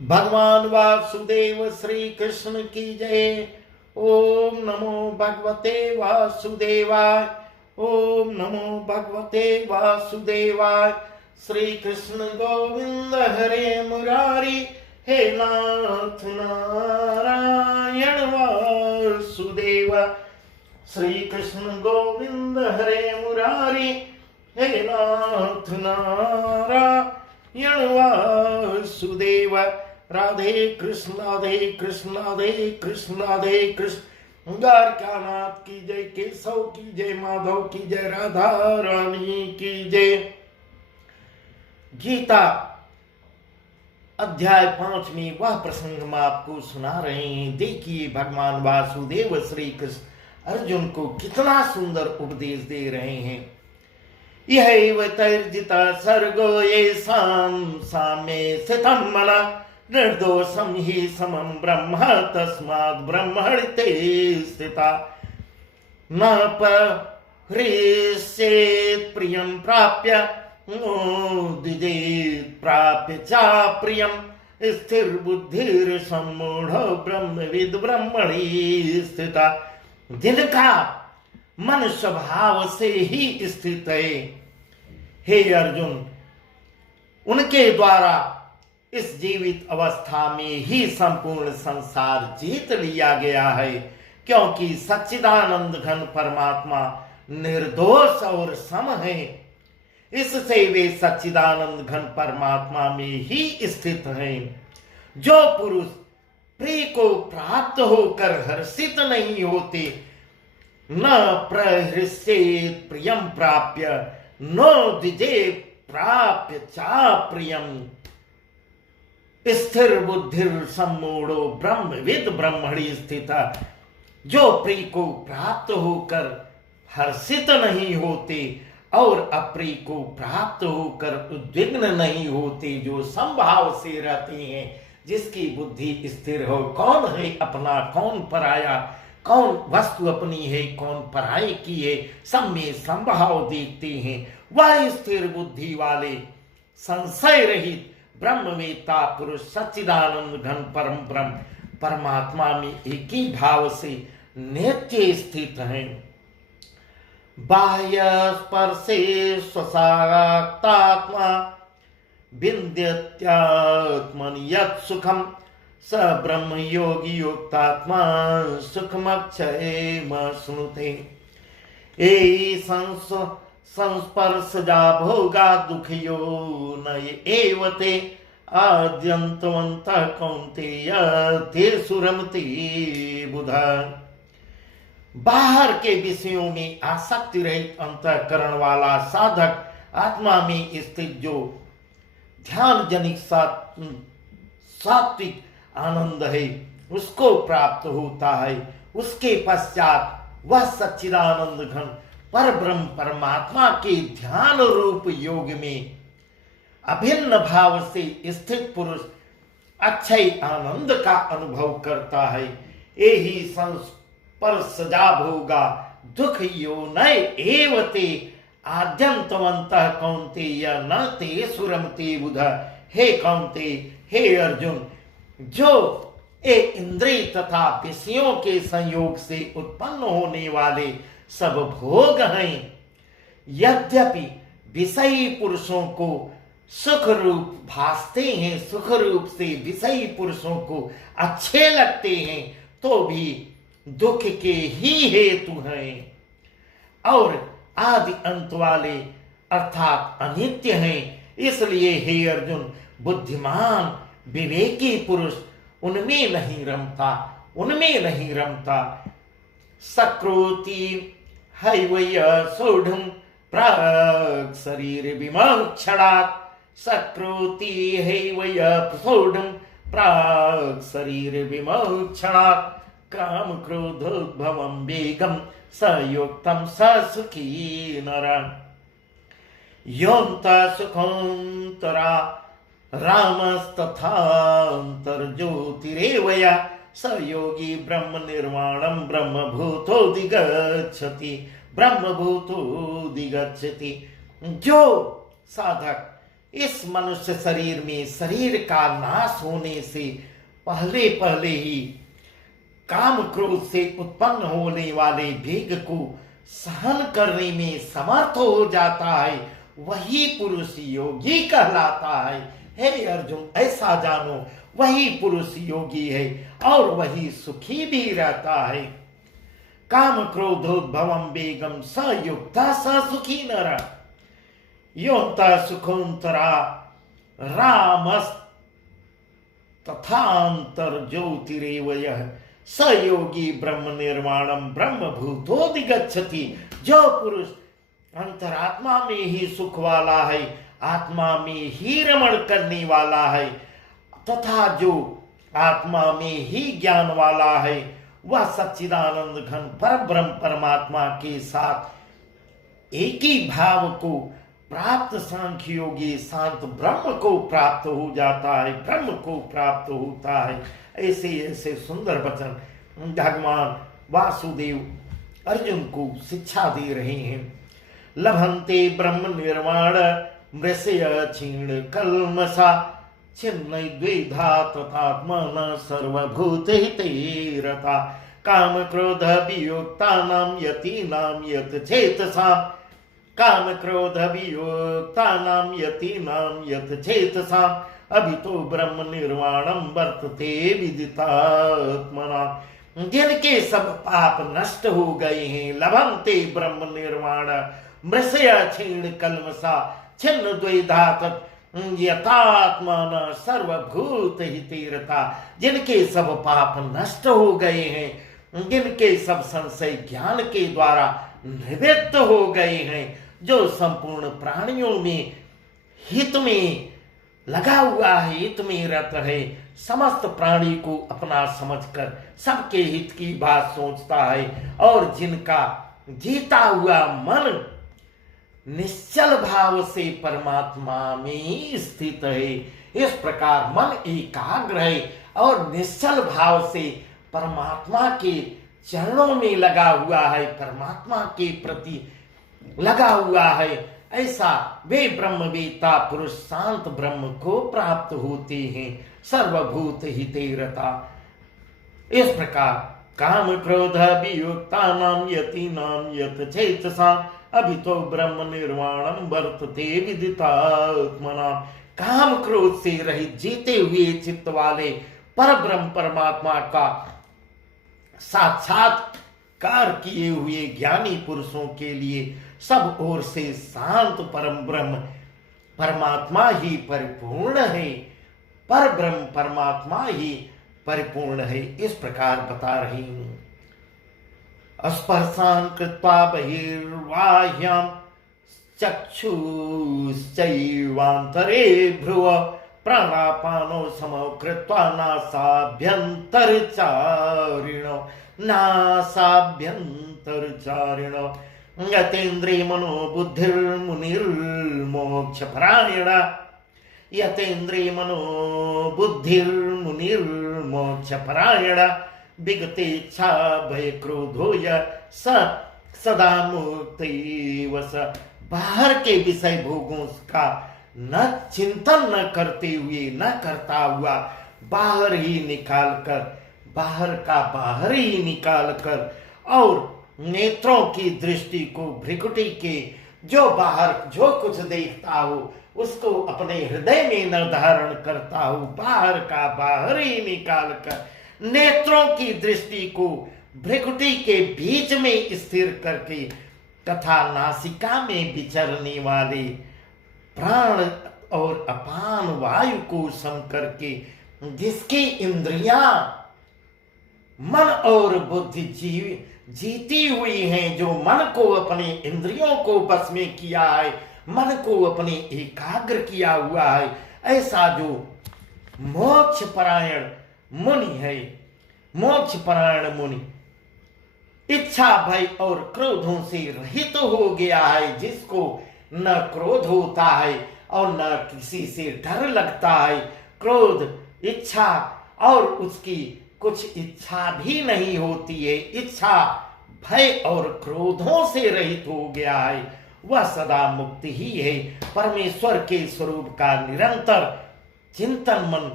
भगवान वासुदेव श्री कृष्ण की जय। ओम नमो भगवते वासुदेवाय। ओम नमो भगवते वासुदेवाय। श्री कृष्ण गोविंद हरे मुरारी, हे नाथ नारायण वासुदेव। श्री कृष्ण गोविंद हरे मुरारी, हे नाथ नारायण वासुदेव। राधे कृष्ण राधे कृष्ण राधे कृष्ण राधे कृष्ण। द्वारकानाथ की जय, केशव की जय, माधव की जय, राधा रानी की जय। गीता अध्याय 5 में वह प्रसंग हम आपको सुना रहे हैं। देखिए भगवान वासुदेव श्री कृष्ण अर्जुन को कितना सुंदर उपदेश दे रहे हैं। यह तर्जिता सर्गो ये साम्ये स्थितं मना निर्दोषम ही समम ब्रह्म तस्मात् ब्रह्मणि स्थिता। न परिहृष्येत् प्रियं प्राप्य नोदिदेत् प्राप्य च प्रियं। स्थिर बुद्धिर्सम्मूढ़ो ब्रह्मविद् ब्रह्मणि स्थिता। जिनका मन स्वभाव से ही स्थित है, हे अर्जुन, उनके द्वारा इस जीवित अवस्था में ही संपूर्ण संसार जीत लिया गया है, क्योंकि सच्चिदानंद घन परमात्मा निर्दोष और सम है। इससे वे सच्चिदानंद घन परमात्मा में ही स्थित हैं। जो पुरुष प्रिय को प्राप्त होकर हर्षित नहीं होते, न प्रहृष्येत् प्रियं प्राप्य नोदिजे प्राप्य चा प्रियं। स्थिर बुद्धिर सम्मूढ़ो ब्रह्मविद ब्रह्मणि स्थिता। जो प्रिय को प्राप्त होकर हर्षित नहीं होते और अप्रिय को प्राप्त होकर उद्विग्न नहीं होते, जो समभाव से रहते हैं, जिसकी बुद्धि स्थिर हो। कौन है अपना, कौन पराया, कौन वस्तु अपनी है, कौन पराये की है, सब में संभाव देखते हैं। वह स्थिर बुद्धि वाले संशय रहित ब्रह्मवेत्ता पुरुष सच्चिदानंद घन परम ब्रह्म परमात्मा में एक ही भाव से नित्य स्थित हैं। बाह्य स्पर्शे स्वसाक्तात्मा विन्द्यत्यात्मनि यत् सुखम स ब्रह्म योगी युक्तात्मा सुखमक्षयमश्नुते। संस्पर्शजा भोगा दुखयो न एवते आद्यन्तवन्तः कौन्तेय ते सुरमति बुधा। बाहर के विषयों में आसक्ति रहित अंतःकरण वाला साधक आत्मा में स्थित जो ध्यान जनिक सात्विक आनंद है, उसको प्राप्त होता है। उसके पश्चात वह सच्चिदानंद घन पर ब्रह्म परमात्मा के ध्यान रूप योग में अभिन्न भाव से स्थित पुरुष अक्षय आनंद का अनुभव करता है। यही संस्पर्शजा भोगा दुख यो न एवते आद्यंतवंतः कौन्तेय न ते सुरमते बुध। हे कौन्ते, हे अर्जुन, जो ये इंद्रिय तथा विषयों के संयोग से उत्पन्न होने वाले सब भोग हैं, यद्यपि विषयी पुरुषों को सुख रूप भासते हैं, सुख रूप से विषयी पुरुषों को अच्छे लगते हैं, तो भी दुख के ही हेतु हैं और आदि अंत वाले अर्थात अनित्य हैं। इसलिए हे अर्जुन, बुद्धिमान विवेकी पुरुष उनमें नहीं रमता। सकृति हैवय सोढ़ं प्राक् शरीर विमोक्षणात्। सकृति हैवय सोढ़ं प्राक् शरीर विमोक्षणात्। काम क्रोधोद्भवं वेगं स युक्तं स सुखी नरः। योऽन्तः सुखोऽन्तरा रामस्तथान्तर्ज्योतिरेवया। स योगी ब्रह्म निर्वाणम ब्रह्मभूतोऽधिगच्छति। जो साधक इस मनुष्य शरीर में शरीर का नाश होने से पहले पहले ही काम क्रोध से उत्पन्न होने वाले वेग को सहन करने में समर्थ हो जाता है, वही पुरुष योगी कहलाता है। हे अर्जुन, ऐसा जानो, वही पुरुष योगी है और वही सुखी भी रहता है। काम क्रोधोद्भवम वेगम स युक्ता स सुखी नर योन्ता सुखोन्तरा रामस तथांतर ज्योतिरेव यः स योगी ब्रह्म निर्वाणम ब्रह्म भूतोदिगच्छति। जो पुरुष अंतरात्मा में ही सुख वाला है, आत्मा में ही रमण करने वाला है, तथा जो आत्मा में ही ज्ञान वाला है, वह सच्चिदानंद घन पर ब्रह्म परमात्मा के साथ एक ही भाव को प्राप्त सांख्य योगी शांत ब्रह्म को प्राप्त हो जाता है, ब्रह्म को प्राप्त होता है। ऐसे ऐसे सुंदर वचन भगवान वासुदेव अर्जुन को शिक्षा दे रहे हैं। लभन्ते ब्रह्म निर्वाण मृषय क्षीण कल्मषा छिन्न द्विधा तथात्मन सर्वभूत हिते रता काम क्रोध वियुक्तानां यतीनां यत चेतसा काम क्रोध वियुक्तानां यतीनां यत चेतसा अभितो ब्रह्म निर्वाणम वर्तते विदितात्मना। जिनके सब पाप नष्ट हो गए हैं, लभन्ते ब्रह्म निर्वाण मृषय क्षीण कल्मषा छिन्न द्वैधा यथात्मान सर्वभूत हिते रता। जिनके सब पाप नष्ट हो गए हैं, जिनके सब संशय ज्ञान के द्वारा निवृत्त हो गए हैं, जो संपूर्ण प्राणियों में हित में लगा हुआ है, हित में रत है, समस्त प्राणी को अपना समझकर सबके हित की बात सोचता है, और जिनका जीता हुआ मन निश्चल भाव से परमात्मा में स्थित है। इस प्रकार मन एकाग्र है और निश्चल भाव से परमात्मा के चरणों में लगा हुआ है, परमात्मा के प्रति लगा हुआ है, ऐसा वे ब्रह्मवेत्ता पुरुष शांत ब्रह्म को प्राप्त होते हैं, सर्वभूत हिते रता। इस प्रकार काम क्रोध वियुक्तानां यतीनां यत चेतसा अभितो ब्रह्म निर्वाणम वर्तते विदितात्मना। काम क्रोध से रहित जीते हुए चित्त वाले पर ब्रह्म परमात्मा का साक्षात्कार किए हुए ज्ञानी पुरुषों के लिए सब ओर से शांत परम ब्रह्म परमात्मा ही परिपूर्ण है, पर ब्रह्म परमात्मा ही परिपूर्ण है। इस प्रकार बता रही हूं। स्पर्शान कृत्वा बहिर्बाह्यां चक्षुश्चैवान्तरे भ्रुव प्राणापानो समो कृत्वा नासाभ्यन्तरचारिणो यतेन्द्रिय मनो बुद्धिर्मुनिर्मोक्षपरायण यतेन्द्रिय मनो बुद्धिर्मुनिर्मोक्षपरायण विगतेच्छा भय क्रोधो य सदा मुक्तैव स। बाहर के विषय भोगों का न चिंतन न करते हुए, न करता हुआ, बाहर ही निकाल कर, बाहर का बाहर ही निकाल कर, और नेत्रों की दृष्टि को भ्रिकुटी के जो बाहर जो कुछ देखता हो उसको अपने हृदय में न धारण करता हो, बाहर का बाहर ही निकाल कर नेत्रों की दृष्टि को भ्रिकुटी के बीच में स्थिर करके तथा नासिका में विचरने वाले प्राण और अपान वायु को सम करके जिसकी इंद्रियां मन और बुद्धि जीती हुई हैं, जो मन को अपने इंद्रियों को बस में किया है, मन को अपने एकाग्र किया हुआ है, ऐसा जो मोक्ष परायण मुनि है, मोक्ष परायण मुनि इच्छा भय और क्रोधों से रहित हो गया है, जिसको न क्रोध होता है और न किसी से डर लगता है, क्रोध इच्छा और उसकी कुछ इच्छा भी नहीं होती है, इच्छा भय और क्रोधों से रहित हो गया है, वह सदा मुक्त ही है। परमेश्वर के स्वरूप का निरंतर चिंतन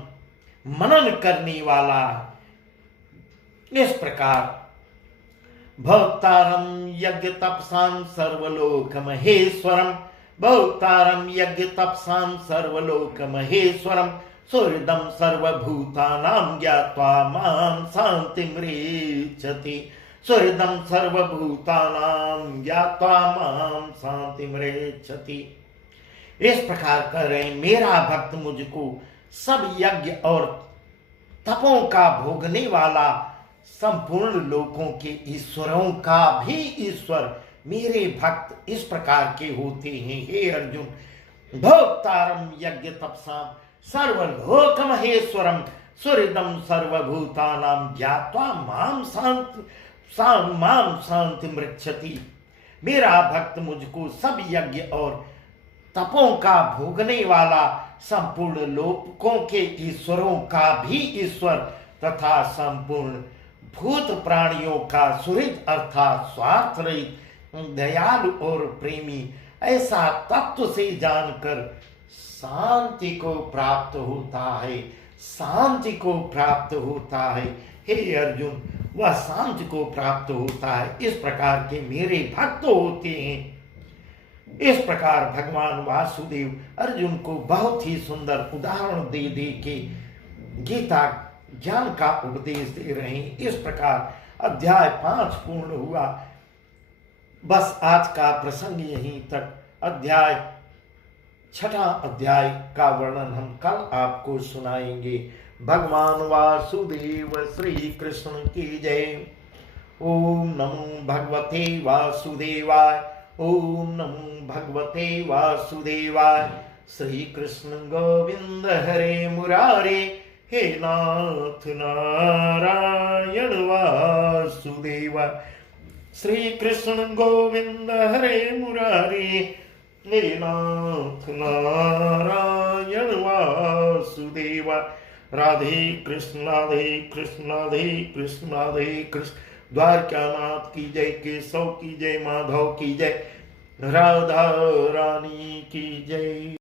मनन करने वाला। इस प्रकार भोक्तारं यज्ञ तपसां सर्वलोक महेश्वरम, भोक्तारं यज्ञ तपसां सर्वलोक महेश्वरम, सुहृदं सर्वभूतानां ज्ञात्वा मां शान्तिमृच्छति, सुहृदं सर्वभूतानां ज्ञात्वा मां शान्तिमृच्छति। इस प्रकार कर रहे, मेरा भक्त मुझको सब यज्ञ और तपों का भोगने वाला, संपूर्ण लोकों के ईश्वरों का भी ईश्वर मेरे भक्त इस प्रकार के होते हैं। हे अर्जुन, भोक्तारं यज्ञ तपसां सर्वलोक महेश्वरम, सुहृदं सर्वभूतानां ज्ञात्वा मां शान्तिमृच्छति। मेरा भक्त मुझको सब यज्ञ और तपों का भोगने वाला, संपूर्ण लोकों के ईश्वरों का भी ईश्वर तथा संपूर्ण भूत प्राणियों का सुहृद अर्थात स्वार्थ रहित, दयालु और प्रेमी, ऐसा तत्व से जानकर शांति को प्राप्त होता है, शांति को प्राप्त होता है। हे अर्जुन, वह शांति को प्राप्त होता है। इस प्रकार के मेरे भक्त होते हैं। इस प्रकार भगवान वासुदेव अर्जुन को बहुत ही सुंदर उदाहरण दे दे के गीता ज्ञान का उपदेश दे रहे हैं। इस प्रकार अध्याय 5 पूर्ण हुआ। बस आज का प्रसंग यहीं तक। अध्याय 6 अध्याय का वर्णन हम कल आपको सुनाएंगे। भगवान वासुदेव श्री कृष्ण की जय। ओम नमो भगवते वासुदेवाय, ओम नमो भगवते वासुदेवाय। श्री कृष्ण गोविंद हरे मुरारे, हे नाथ नारायण वासुदेव। श्री कृष्ण गोविंद हरे मुरारे, हे नाथ नारायण वासुदेव। राधे कृष्ण राधे कृष्ण राधे कृष्ण राधे कृष्ण। द्वारकानाथ की जय, केशव की जय, माधव की जय, राधा रानी की जय।